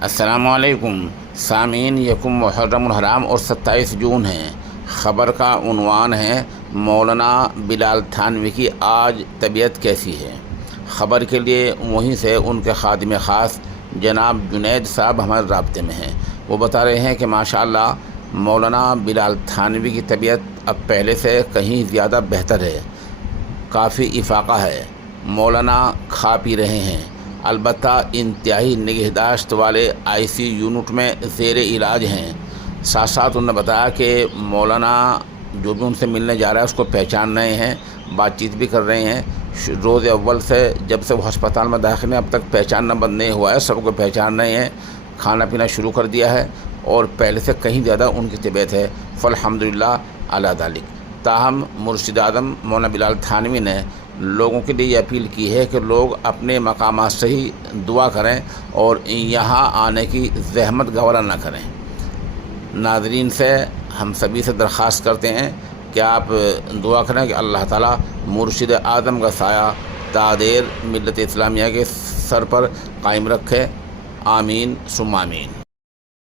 السلام علیکم سامعین، یکم محرم الحرام اور 27 جون ہے۔ خبر کا عنوان ہے مولانا بلال تھانوی کی آج طبیعت کیسی ہے۔ خبر کے لیے وہیں سے ان کے خادم خاص جناب جنید صاحب ہمارے رابطے میں ہیں۔ وہ بتا رہے ہیں کہ ماشاءاللہ مولانا بلال تھانوی کی طبیعت اب پہلے سے کہیں زیادہ بہتر ہے، کافی افاقہ ہے، مولانا کھا پی رہے ہیں، البتہ انتہائی نگہداشت والے ICU یونٹ میں زیر علاج ہیں۔ ساتھ ساتھ انہوں نے بتایا کہ مولانا جو بھی ان سے ملنے جا رہا ہے اس کو پہچان رہے ہیں، بات چیت بھی کر رہے ہیں۔ روز اول سے جب سے وہ ہسپتال میں داخل ہیں اب تک پہچاننا بند نہیں ہوا ہے، سب کو پہچان رہے ہیں، کھانا پینا شروع کر دیا ہے اور پہلے سے کہیں زیادہ ان کی طبیعت ہے، فالحمدللہ علی ذالک۔ تاہم مرشد اعظم مولانا بلال تھانوی نے لوگوں کے لیے یہ اپیل کی ہے کہ لوگ اپنے مقامات سے ہی دعا کریں اور یہاں آنے کی زحمت گوارا نہ کریں۔ ناظرین سے ہم سبھی سے درخواست کرتے ہیں کہ آپ دعا کریں کہ اللہ تعالیٰ مرشد اعظم کا سایہ تا دیر ملت اسلامیہ کے سر پر قائم رکھے، آمین ثم آمین۔